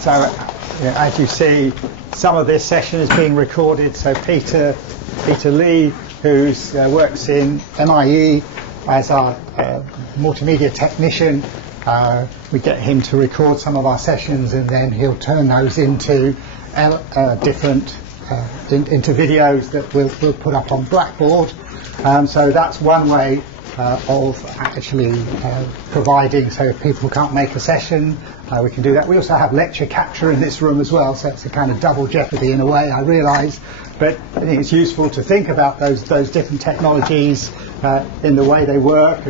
So as you see, some of this session is being recorded. So Peter Lee, who works in MIE as our multimedia technician, we get him to record some of our sessions, and then he'll turn those into different into videos that we'll put up on Blackboard. So that's one way of actually providing, so if people can't make a session, we can do that. We also have lecture capture in this room as well, so it's a kind of double jeopardy in a way, I realise, but I think it's useful to think about those different technologies in the way they work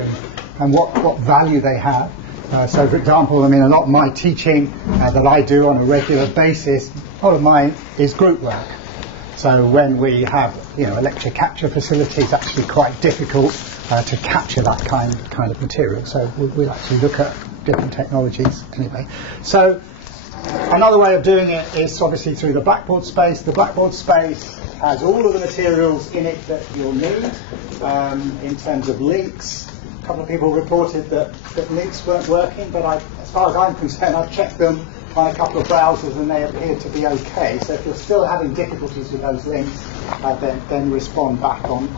and what value they have. So for example, I mean, a lot of my teaching that I do on a regular basis, a lot of mine is group work. So when we have, a lecture capture facility, it's actually quite difficult to capture that kind of material. So we'll actually look at different technologies anyway. So another way of doing it is obviously through the Blackboard space. The Blackboard space has all of the materials in it that you'll need in terms of links. A couple of people reported that links weren't working, but as far as I'm concerned, I've checked them on a couple of browsers and they appear to be okay. So if you're still having difficulties with those links, then respond back on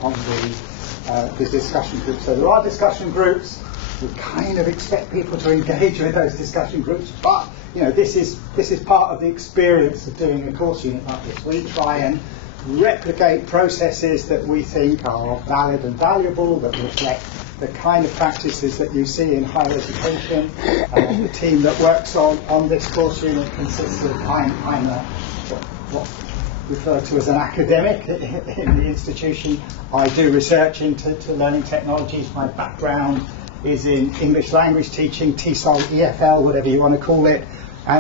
the discussion groups. So there are discussion groups. We kind of expect people to engage with those discussion groups, but this is part of the experience of doing a course unit like this. We try and replicate processes that we think are valid and valuable, that reflect the kind of practices that you see in higher education. The team that works on this course unit consists of, I'm what referred to as an academic in the institution. I do research into learning technologies. My background is in English language teaching, TESOL, EFL, whatever you want to call it,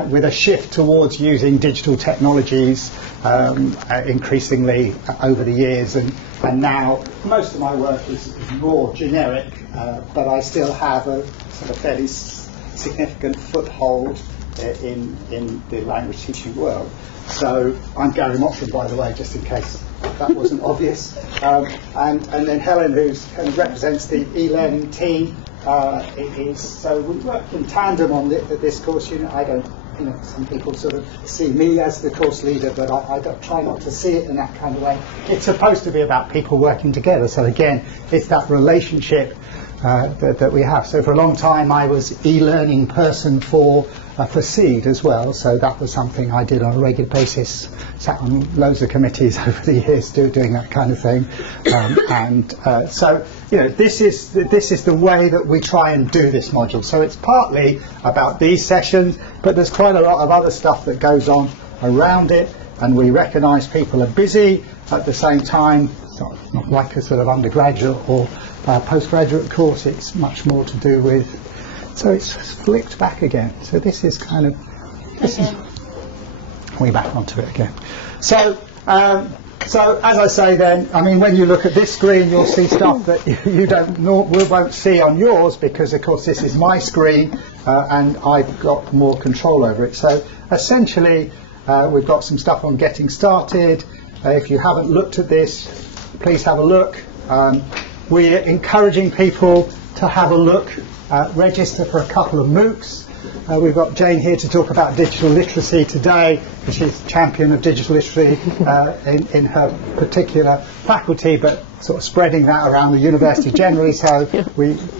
with a shift towards using digital technologies increasingly over the years. And now most of my work is more generic, but I still have a sort of fairly significant foothold in the language teaching world. So I'm Gary Motteram, by the way, just in case that wasn't obvious. And then Helen, who kind of represents the e-learning team, so we work in tandem on this course unit. I don't, some people sort of see me as the course leader, but I don't try not to see it in that kind of way. It's supposed to be about people working together. So again, it's that relationship that we have. So for a long time, I was e-learning person for CertEd as well. So that was something I did on a regular basis. Sat on loads of committees over the years doing that kind of thing. So this is the way that we try and do this module. So it's partly about these sessions, but there's quite a lot of other stuff that goes on around it, and we recognise people are busy. At the same time, it's not like a sort of undergraduate or postgraduate course. It's much more to do with. So it's flipped back again. So this is kind of. We back onto it again. So as I say, then, I mean, when you look at this screen, you'll see stuff that you won't see on yours, because of course this is my screen and I've got more control over it. So essentially, we've got some stuff on getting started. If you haven't looked at this, please have a look. We're encouraging people to have a look, register for a couple of MOOCs. We've got Jane here to talk about digital literacy today, because she's champion of digital literacy in her particular faculty, but sort of spreading that around the university generally. So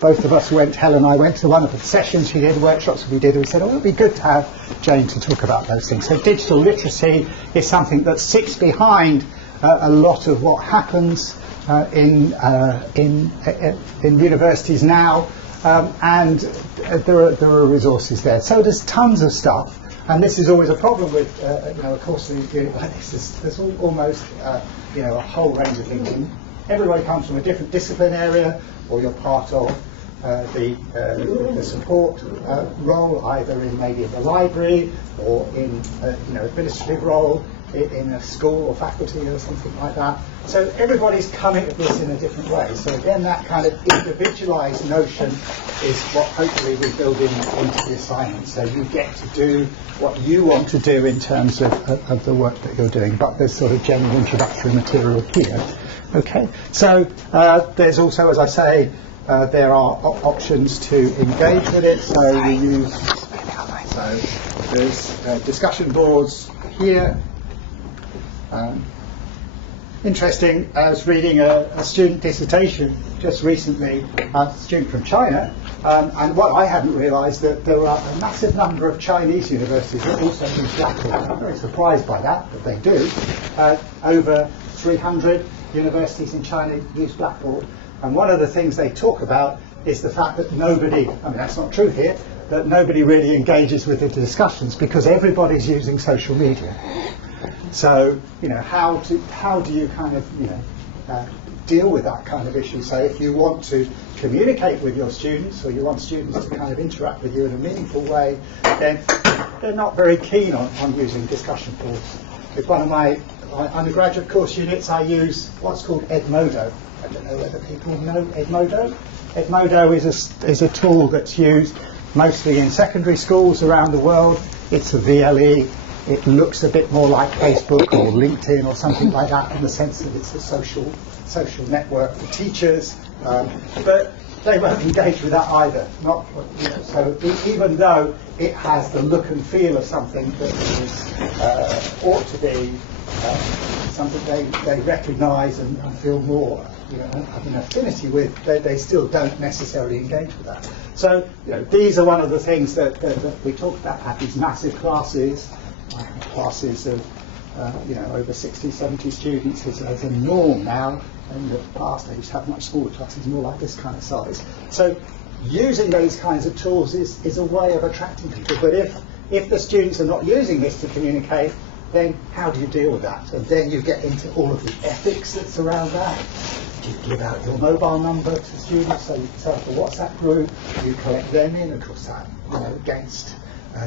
both of us Helen and I went to one of the sessions she did, workshops we did, and we said, it would be good to have Jane to talk about those things. So digital literacy is something that sits behind a lot of what happens in universities now. And there are resources there. So there's tons of stuff, and this is always a problem with a course like this. There's almost a whole range of things. Everybody comes from a different discipline area, or you're part of the support role, either in maybe the library or in administrative role in a school or faculty or something like that. So everybody's coming at this in a different way. So again, that kind of individualised notion is what hopefully we build into the assignment. So you get to do what you want to do in terms of the work that you're doing. But there's sort of general introductory material here. Okay. So there's also, as I say, there are options to engage with it. So we use. There's discussion boards here. Interesting, I was reading a student dissertation just recently, a student from China, and what I hadn't realised that there are a massive number of Chinese universities that also use Blackboard. I'm very surprised by that, but they do. Over 300 universities in China use Blackboard, and one of the things they talk about is the fact that nobody, I mean that's not true here, that nobody really engages with the discussions because everybody's using social media. So, how do you kind of, deal with that kind of issue? So if you want to communicate with your students, or you want students to kind of interact with you in a meaningful way, then they're not very keen on using discussion boards. With one of my undergraduate course units, I use what's called Edmodo. I don't know whether people know Edmodo. Edmodo is a tool that's used mostly in secondary schools around the world. It's a VLE. It looks a bit more like Facebook or LinkedIn or something like that in the sense that it's a social network for teachers, but they won't engage with that either. So even though it has the look and feel of something that ought to be something they recognise and feel more have an affinity with, they still don't necessarily engage with that. So these are one of the things that we talk about at these massive classes. Classes of over 60, 70 students is a norm now. In the past they used to have much smaller classes, more like this kind of size. So using those kinds of tools is a way of attracting people. But if the students are not using this to communicate, then how do you deal with that? And then you get into all of the ethics that surround that. You give out your mobile number to students, so you can set up a WhatsApp group, you collect them in, of course that against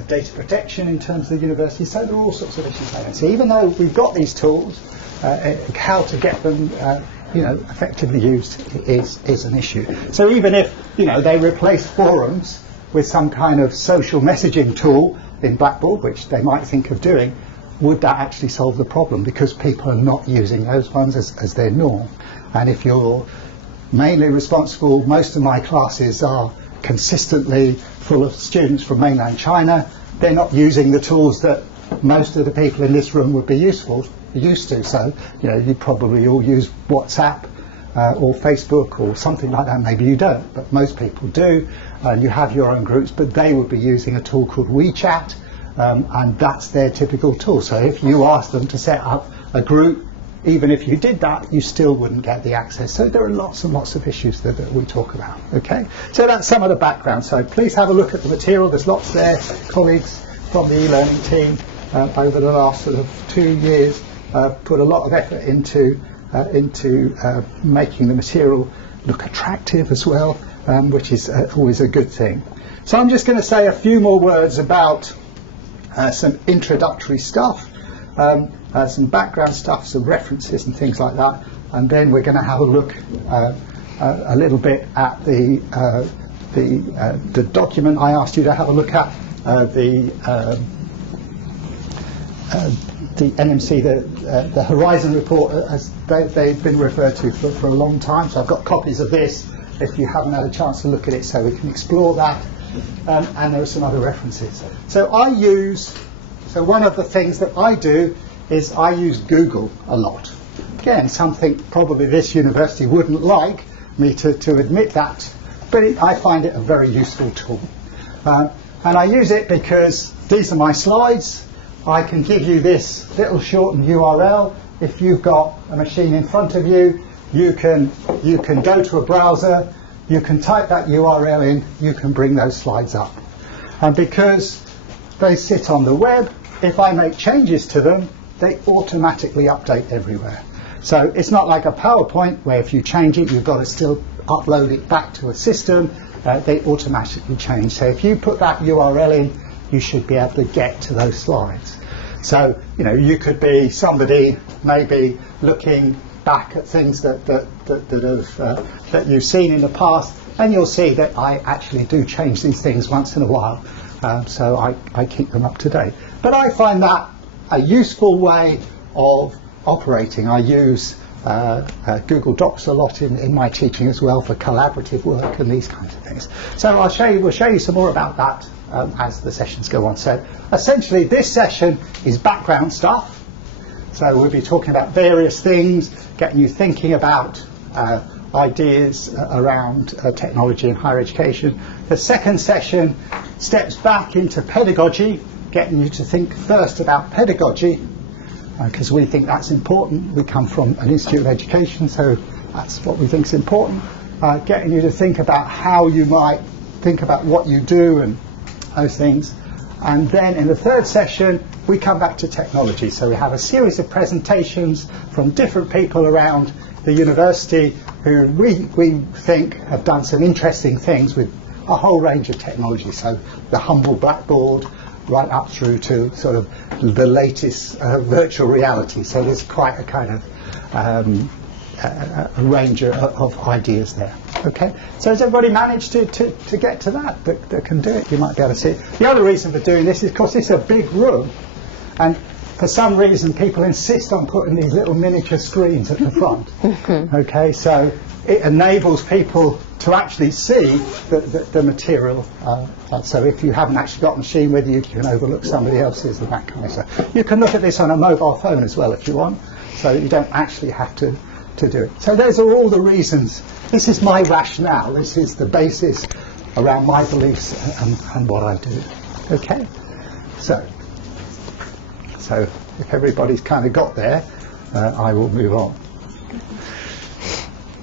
data protection in terms of the university. So there are all sorts of issues like that. So even though we've got these tools, how to get them effectively used is an issue. So even if they replace forums with some kind of social messaging tool in Blackboard, which they might think of doing, would that actually solve the problem? Because people are not using those ones as their norm. And if you're mainly responsible, most of my classes are consistently full of students from mainland China. They're not using the tools that most of the people in this room would be used to. So, you probably all use WhatsApp or Facebook or something like that. Maybe you don't, but most people do. And you have your own groups, but they would be using a tool called WeChat, and that's their typical tool. So if you ask them to set up a group, even if you did that, you still wouldn't get the access. So there are lots and lots of issues that we talk about. Okay, so that's some of the background. So please have a look at the material. There's lots there. Colleagues from the e-learning team over the last sort of 2 years put a lot of effort into making the material look attractive as well, which is always a good thing. So I'm just going to say a few more words about some introductory stuff. Some background stuff, some references and things like that, and then we're going to have a look a little bit at the document I asked you to have a look at, the NMC, the Horizon report, as they've been referred to for a long time. So I've got copies of this if you haven't had a chance to look at it, so we can explore that. And there are some other references. So one of the things that I do is I use Google a lot. Again, something probably this university wouldn't like me to admit that, but I find it a very useful tool. And I use it because these are my slides. I can give you this little shortened URL. If you've got a machine in front of you, you can go to a browser, you can type that URL in, you can bring those slides up. And because they sit on the web, if I make changes to them, they automatically update everywhere. So it's not like a PowerPoint where if you change it, you've got to still upload it back to a system. They automatically change. So if you put that URL in, you should be able to get to those slides. So, you could be somebody maybe looking back at things that you've seen in the past, and you'll see that I actually do change these things once in a while. So I keep them up to date. But I find that a useful way of operating. I use Google Docs a lot in my teaching as well for collaborative work and these kinds of things. So we'll show you some more about that as the sessions go on. So essentially this session is background stuff. So we'll be talking about various things, getting you thinking about ideas around technology in higher education. The second session steps back into pedagogy, getting you to think first about pedagogy, because we think that's important. We come from an Institute of Education, so that's what we think is important. Getting you to think about how you might think about what you do and those things. And then in the third session, we come back to technology. So we have a series of presentations from different people around the university who we think have done some interesting things with a whole range of technology. So the humble blackboard right up through to sort of the latest virtual reality. So there's quite a kind of a range of ideas there. Okay, so has everybody managed to get to that can do it? You might be able to see it. The other reason for doing this is because it's a big room, and for some reason people insist on putting these little miniature screens at the front. Okay, so it enables people to actually see the material. So if you haven't actually got a machine with you, you can overlook somebody else's and that kind of stuff. You can look at this on a mobile phone as well if you want, so you don't actually have to do it. So those are all the reasons. This is my rationale. This is the basis around my beliefs and what I do. Okay? So if everybody's kind of got there, I will move on.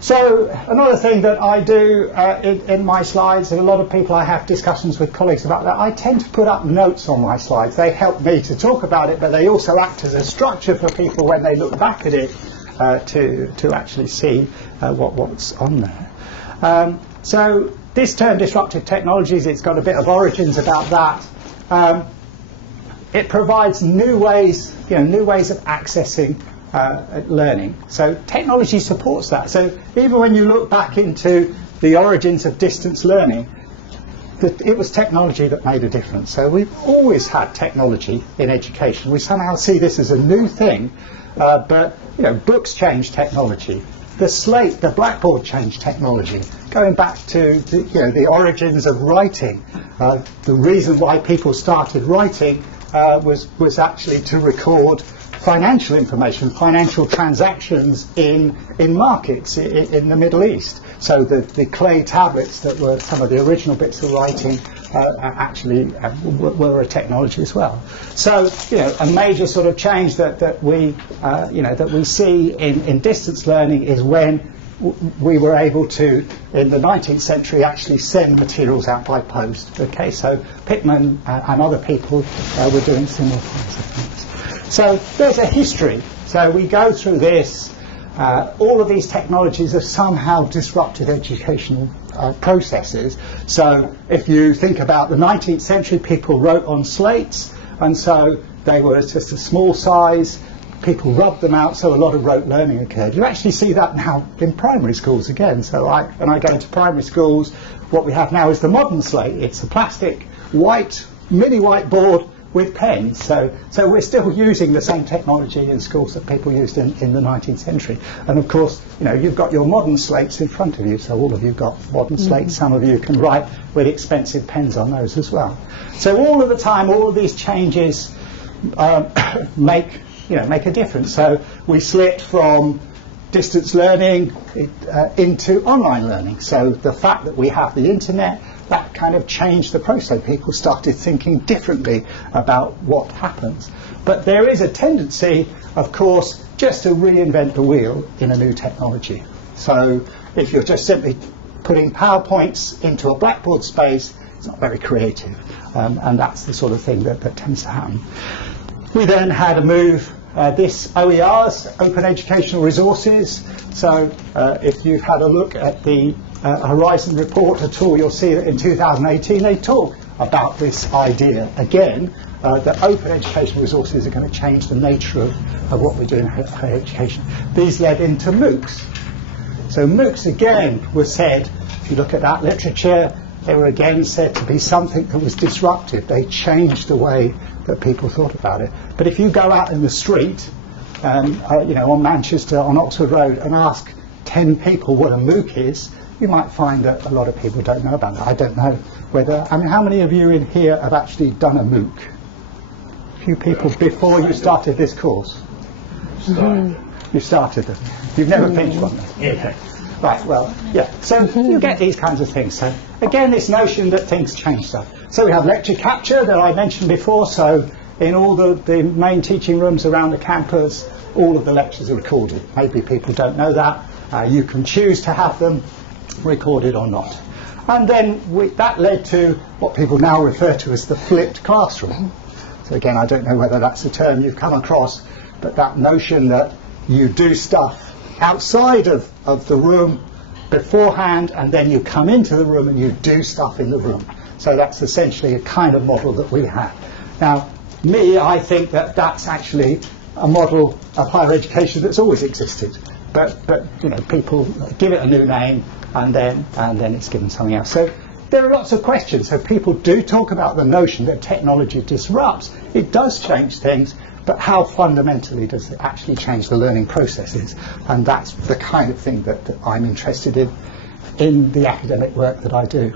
So another thing that I do in my slides, and a lot of people I have discussions with colleagues about that, I tend to put up notes on my slides. They help me to talk about it, but they also act as a structure for people when they look back at it to actually see what's on there. So this term, Disruptive Technologies, it's got a bit of origins about that. It provides new ways of accessing learning. So technology supports that. So even when you look back into the origins of distance learning, it was technology that made a difference. So we've always had technology in education. We somehow see this as a new thing, but books change technology. The slate, the blackboard changed technology. Going back to the origins of writing, the reason why people started writing was actually to record financial information, financial transactions in markets in the Middle East. So the clay tablets that were some of the original bits of writing actually were a technology as well. So a major sort of change that we see in distance learning is when we were able to, in the 19th century, actually send materials out by post. Okay, so Pittman and other people were doing similar kinds of things. So there's a history. So we go through this. All of these technologies have somehow disrupted educational processes. So if you think about the 19th century, people wrote on slates, and so they were just a small size. People rubbed them out, so a lot of rote learning occurred. You actually see that now in primary schools again. So when I go into primary schools, what we have now is the modern slate. It's a plastic white, mini whiteboard with pens. So we're still using the same technology in schools that people used in the 19th century. And of course, you've got your modern slates in front of you. So all of you got modern slates. Some of you can write with expensive pens on those as well. So all of the time, all of these changes make a difference. So we slipped from distance learning into online learning. So the fact that we have the internet, that kind of changed the process. People started thinking differently about what happens. But there is a tendency, of course, just to reinvent the wheel in a new technology. So if you're just simply putting PowerPoints into a Blackboard space, it's not very creative. And that's the sort of thing that tends to happen. We then had a move, this OERs, Open Educational Resources. So if you've had a look at the Horizon report at all, you'll see that in 2018 they talk about this idea again, that open educational resources are going to change the nature of what we're doing in higher education. These led into MOOCs. So MOOCs again were said, if you look at that literature, they were again said to be something that was disruptive. They changed the way that people thought about it. But if you go out in the street on Manchester, on Oxford Road, and ask 10 people what a MOOC is, you might find that a lot of people don't know about it. I don't know whether, how many of you in here have actually done a MOOC? A few people before you started this course? You started them. You've never finished one? Okay. Right, well, yeah. So you get these kinds of things. So again, this notion that things change stuff. So we have lecture capture that I mentioned before. So in all the main teaching rooms around the campus, all of the lectures are recorded. Maybe people don't know that. You can choose to have them recorded or not. And then that led to what people now refer to as the flipped classroom. So again, I don't know whether that's a term you've come across, but that notion that you do stuff outside of the room beforehand, and then you come into the room and you do stuff in the room. So that's essentially a kind of model that we have. Now, I think that that's actually a model of higher education that's always existed. But people give it a new name, and then it's given something else. So there are lots of questions. So people do talk about the notion that technology disrupts. It does change things. But how fundamentally does it actually change the learning processes? And that's the kind of thing that I'm interested in the academic work that I do.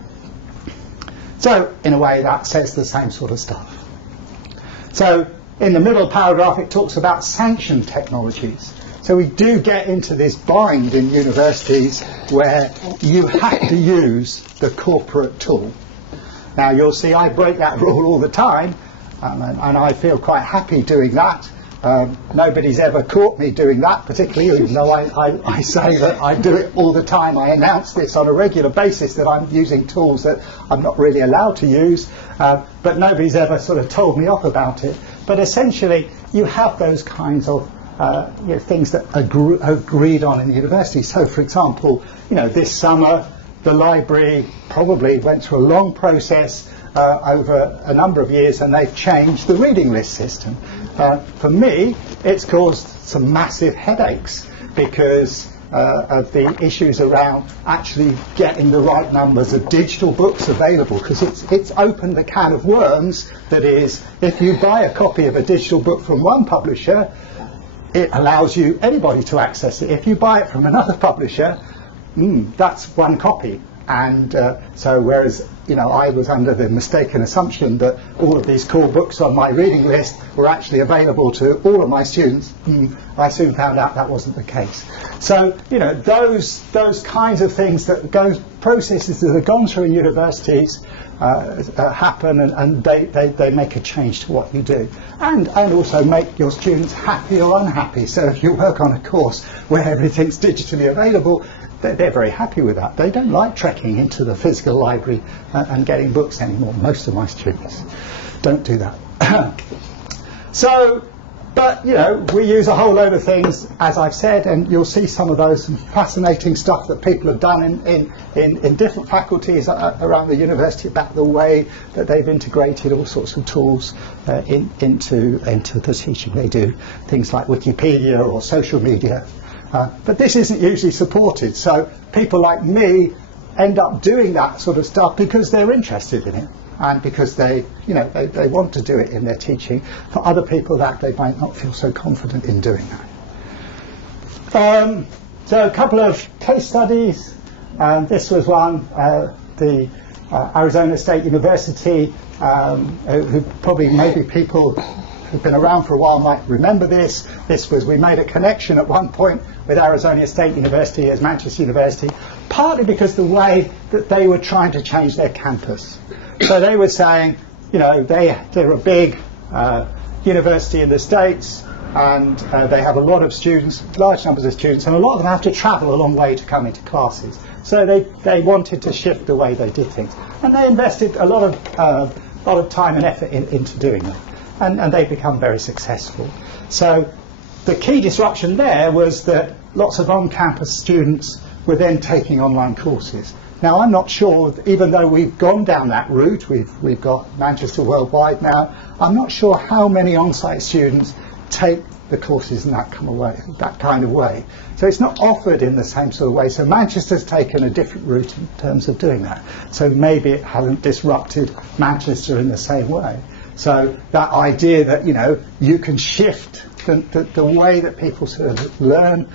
So, in a way, that says the same sort of stuff. So, in the middle paragraph, it talks about sanctioned technologies. So we do get into this bind in universities where you have to use the corporate tool. Now, you'll see I break that rule all the time. And I feel quite happy doing that. Nobody's ever caught me doing that, particularly, even though I say that I do it all the time. I announce this on a regular basis that I'm using tools that I'm not really allowed to use, but nobody's ever sort of told me off about it. But essentially, you have those kinds of things that are agreed on in the university. So, for example, this summer, the library probably went through a long process over a number of years, and they've changed the reading list system. For me, it's caused some massive headaches because of the issues around actually getting the right numbers of digital books available, because it's opened the can of worms that is, if you buy a copy of a digital book from one publisher, it allows anybody to access it. If you buy it from another publisher, that's one copy. And so whereas I was under the mistaken assumption that all of these core books on my reading list were actually available to all of my students, I soon found out that wasn't the case. So those kinds of things, processes that have gone through in universities happen, and they make a change to what you do, and also make your students happy or unhappy. So if you work on a course where everything's digitally available, they're very happy with that. They don't like trekking into the physical library and getting books anymore. Most of my students don't do that. But we use a whole load of things, as I've said, and you'll see some of those fascinating stuff that people have done in different faculties around the university about the way that they've integrated all sorts of tools into the teaching. They do things like Wikipedia or social media. But this isn't usually supported, so people like me end up doing that sort of stuff because they're interested in it, and because they want to do it in their teaching. For other people, that they might not feel so confident in doing that. So a couple of case studies. This was one, the Arizona State University, who probably maybe people who've been around for a while might remember this. We made a connection at one point with Arizona State University as Manchester University, partly because the way that they were trying to change their campus. So they were saying, they're a big university in the States, and they have a lot of students, large numbers of students, and a lot of them have to travel a long way to come into classes. So they wanted to shift the way they did things, and they invested a lot of time and effort into doing that. And they've become very successful. So the key disruption there was that lots of on-campus students were then taking online courses. Now, I'm not sure, even though we've gone down that route, we've got Manchester Worldwide now, I'm not sure how many on-site students take the courses in that kind of way. So it's not offered in the same sort of way. So Manchester's taken a different route in terms of doing that. So maybe it hasn't disrupted Manchester in the same way. So that idea that, you can shift the way that people sort of learn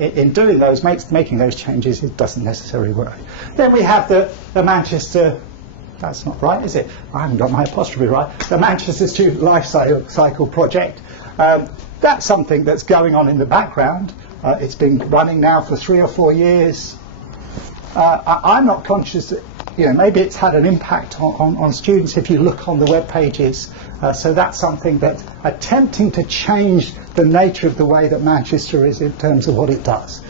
in doing those, making those changes, it doesn't necessarily work. Then we have the Manchester, that's not right, is it? I haven't got my apostrophe right. The Manchester Student Life Cycle Project. That's something that's going on in the background. It's been running now for 3 or 4 years. I'm not conscious that, maybe it's had an impact on students if you look on the web pages. So that's something that's attempting to change the nature of the way that Manchester is in terms of what it does.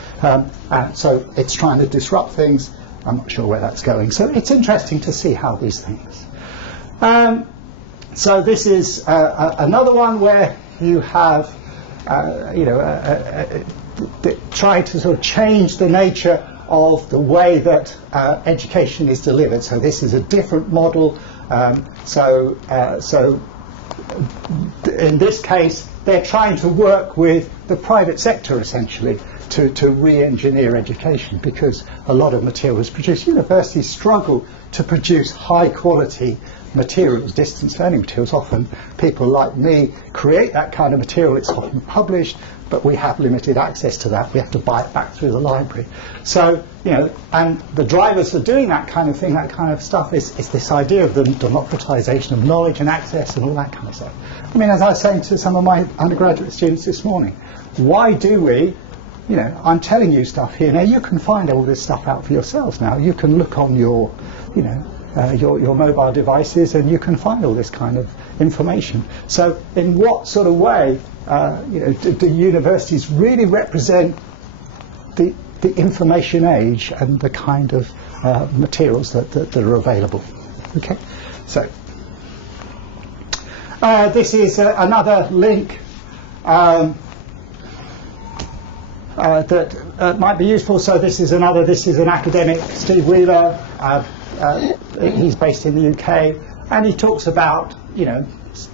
So it's trying to disrupt things. I'm not sure where that's going. So it's interesting to see how these things. So this is another one where you have, trying to sort of change the nature of the way that education is delivered. So this is a different model. So in this case, they're trying to work with the private sector essentially to re-engineer education, because a lot of materials produced. Universities struggle to produce high quality materials, distance learning materials. Often people like me create that kind of material. It's often published, but we have limited access to that. We have to buy it back through the library. So, and the drivers for doing that kind of thing, that kind of stuff, is this idea of the democratization of knowledge and access and all that kind of stuff. I mean, as I was saying to some of my undergraduate students this morning, why do we, I'm telling you stuff here. Now, you can find all this stuff out for yourselves now. You can look on your, your mobile devices, and you can find all this kind of information. So in what sort of way do universities really represent the information age and the kind of materials that are available? Okay, so this is another link that might be useful. So this is an academic, Steve Wheeler. He's based in the UK, and he talks about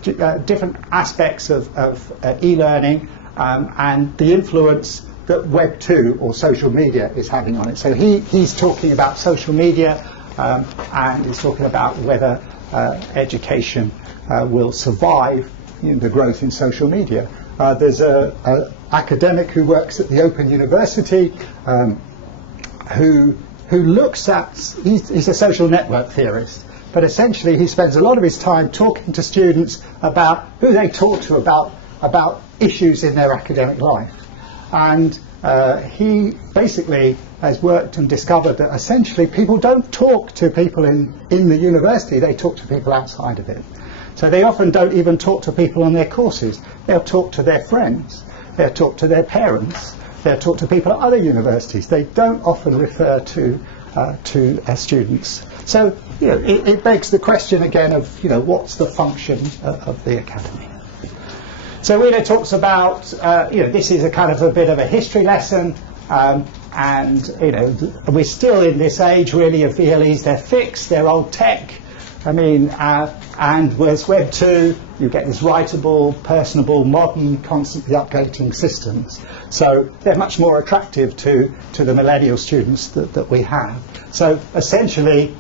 different aspects of e-learning and the influence that Web 2 or social media is having on it. So he's talking about social media, and he's talking about whether education will survive the growth in social media. There's an academic who works at the Open University who looks at, he's a social network theorist, but essentially he spends a lot of his time talking to students about who they talk to about issues in their academic life. And he basically has worked and discovered that essentially people don't talk to people in the university, they talk to people outside of it. So they often don't even talk to people on their courses. They'll talk to their friends, they'll talk to their parents, they'll talk to people at other universities. They don't often refer to students. So it begs the question again of what's the function of the academy. So Wheeler talks about this is a kind of a bit of a history lesson, and we're still in this age really of VLEs. They're fixed, they're old tech. I mean, and with Web 2, you get these writable, personable, modern, constantly updating systems. So they're much more attractive to the millennial students that we have. So essentially,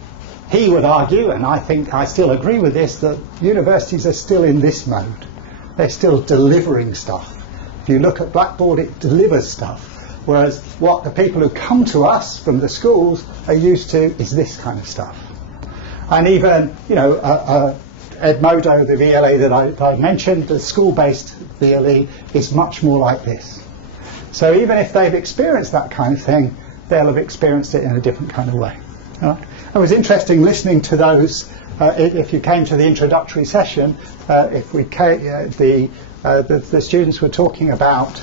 he would argue, and I think I still agree with this, that universities are still in this mode. They're still delivering stuff. If you look at Blackboard, it delivers stuff. Whereas what the people who come to us from the schools are used to is this kind of stuff. And even, Edmodo, the VLE that I mentioned, the school-based VLE, is much more like this. So even if they've experienced that kind of thing, they'll have experienced it in a different kind of way. Right? It was interesting listening to those. If you came to the introductory session, the students were talking about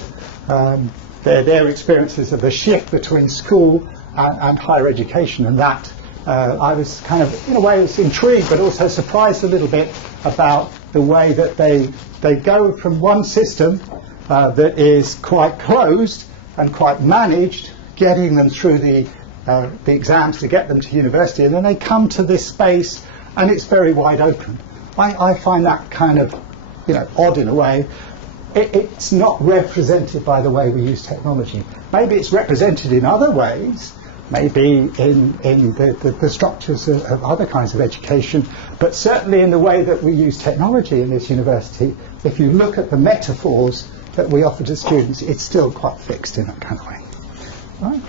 their experiences of the shift between school and higher education, and that. I was kind of, in a way, was intrigued, but also surprised a little bit about the way that they go from one system that is quite closed and quite managed, getting them through the exams to get them to university, and then they come to this space and it's very wide open. I find that kind of, odd in a way. It's not represented by the way we use technology. Maybe it's represented in other ways. Maybe in the structures of other kinds of education, but certainly in the way that we use technology in this university. If you look at the metaphors, that we offer to students, it's still quite fixed in that kind of way. Right?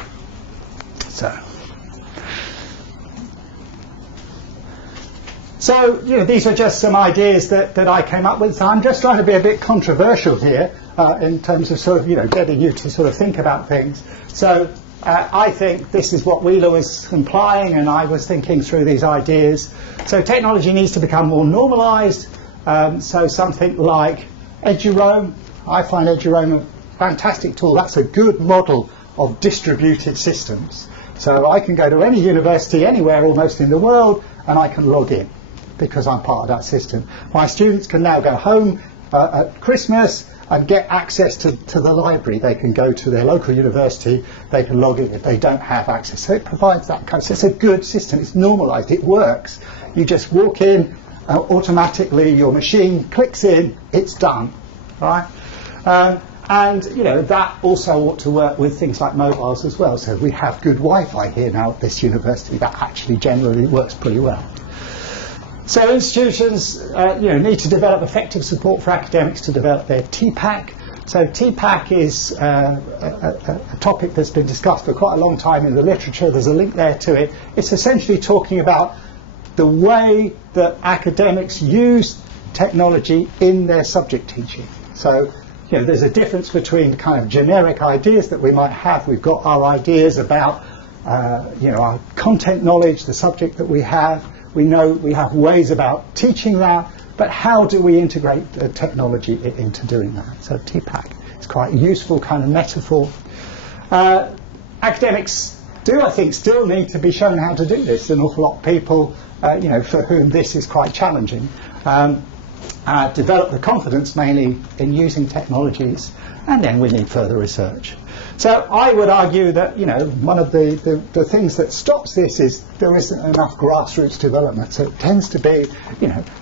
So, these are just some ideas that I came up with. So I'm just trying to be a bit controversial here in terms of sort of, getting you to sort of think about things. So I think this is what Wheeler was implying, and I was thinking through these ideas. So technology needs to become more normalised. So something like Eduroam. I find Eduroam a fantastic tool. That's a good model of distributed systems. So I can go to any university anywhere almost in the world, and I can log in because I'm part of that system. My students can now go home at Christmas and get access to the library. They can go to their local university, they can log in if they don't have access. So it provides that kind of, so it's a good system, it's normalised, it works. You just walk in, automatically your machine clicks in, it's done, right? And that also ought to work with things like mobiles as well. So we have good Wi-Fi here now at this university. That actually generally works pretty well. So institutions, need to develop effective support for academics to develop their TPAC. So TPAC is a topic that's been discussed for quite a long time in the literature. There's a link there to it. It's essentially talking about the way that academics use technology in their subject teaching. So, there's a difference between kind of generic ideas that we might have. We've got our ideas about, our content knowledge, the subject that we have. We know we have ways about teaching that, but how do we integrate the technology into doing that? So TPAC is quite a useful kind of metaphor. Academics do, I think, still need to be shown how to do this. An awful lot of people, for whom this is quite challenging. Develop the confidence mainly in using technologies, and then we need further research. So I would argue that one of the things that stops this is there isn't enough grassroots development. So it tends to be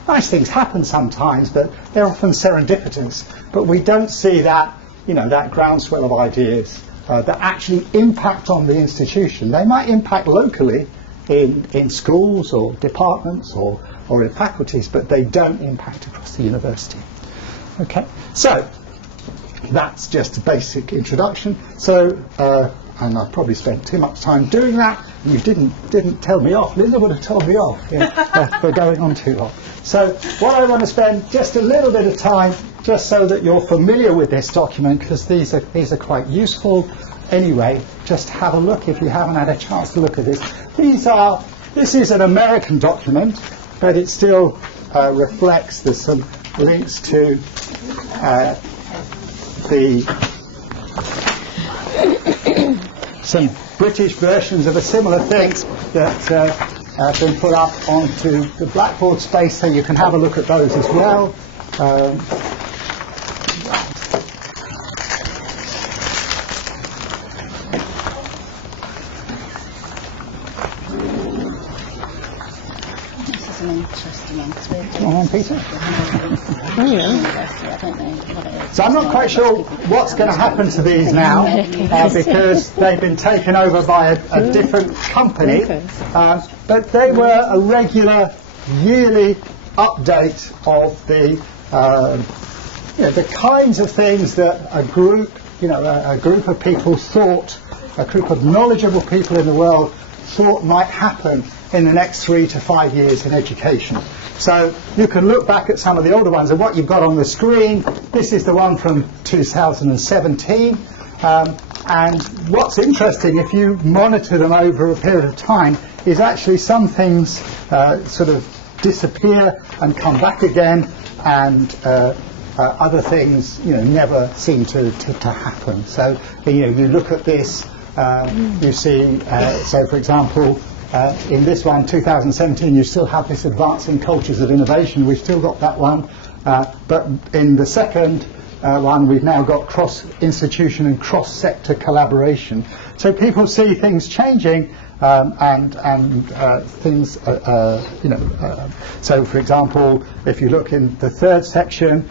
nice things happen sometimes, but they're often serendipitous. But we don't see that that groundswell of ideas that actually impact on the institution. They might impact locally in schools or departments or in faculties, but they don't impact across the university. Okay, so that's just a basic introduction. So, and I've probably spent too much time doing that. You didn't tell me off. Linda would have told me off for going on too long. So, what I want to spend just a little bit of time, just so that you're familiar with this document, because these are quite useful. Anyway, just have a look if you haven't had a chance to look at this. This is an American document, but it still reflects. There's some links to some British versions of a similar thing that have been put up onto the Blackboard space, so you can have a look at those as well. Peter? So I'm not quite sure what's going to happen to these now because they've been taken over by a different company, but they were a regular yearly update of the kinds of things that a group of people thought, a group of knowledgeable people in the world thought might happen in the next 3 to 5 years in education. So you can look back at some of the older ones, and what you've got on the screen, this is the one from 2017. And what's interesting, if you monitor them over a period of time, is actually some things sort of disappear and come back again, and other things never seem to happen. So you look at this, you see, so for example, in this one, 2017, you still have this advancing cultures of innovation. We've still got that one. But in the second one, we've now got cross-institution and cross-sector collaboration. So people see things changing and things, so for example, if you look in the third section,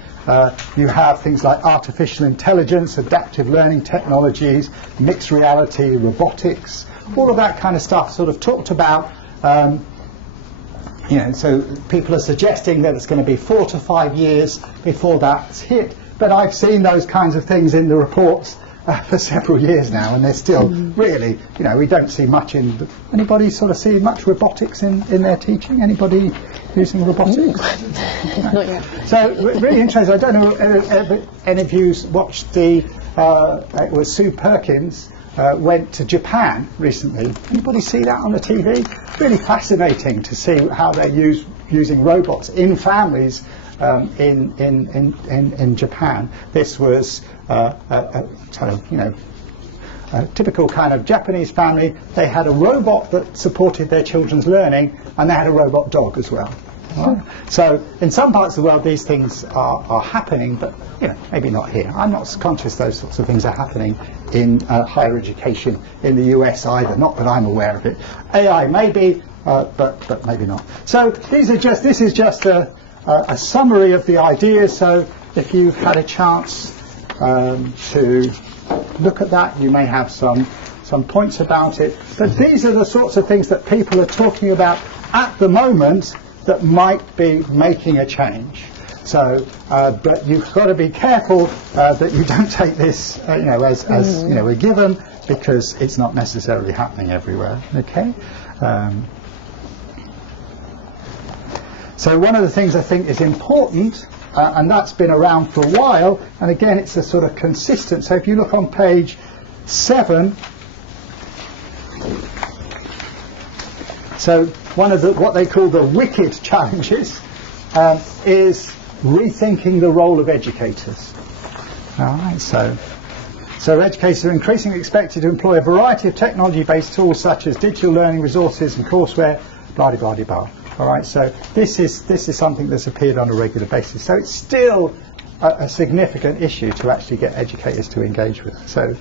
you have things like artificial intelligence, adaptive learning technologies, mixed reality, robotics, all of that kind of stuff sort of talked about. So people are suggesting that it's going to be 4 to 5 years before that's hit. but I've seen those kinds of things in the reports for several years now, and they're still really, we don't see much in. Anybody sort of see much robotics in their teaching? Anybody using robotics? Not yet. So really interesting. I don't know if any of you watched it was Sue Perkins went to Japan recently. Anybody see that on the TV? Really fascinating to see how they're using robots in families in Japan. This was a typical kind of Japanese family. They had a robot that supported their children's learning, and they had a robot dog as well. Right? So in some parts of the world these things are happening, but maybe not here. I'm not conscious those sorts of things are happening in higher education in the US either, not that I'm aware of it. AI maybe, but maybe not. So this is just a summary of the ideas. So if you've had a chance to look at that, you may have some points about it. But these are the sorts of things that people are talking about at the moment that might be making a change. So, but you've got to be careful that you don't take this, as a given, because it's not necessarily happening everywhere. Okay. So one of the things I think is important, and that's been around for a while, and again it's a sort of consistent. So if you look on page 7. So one of what they call the wicked challenges is rethinking the role of educators. All right, so educators are increasingly expected to employ a variety of technology-based tools such as digital learning resources and courseware, blah blah blah blah. All right, so this is something that's appeared on a regular basis. So it's still a significant issue to actually get educators to engage with. So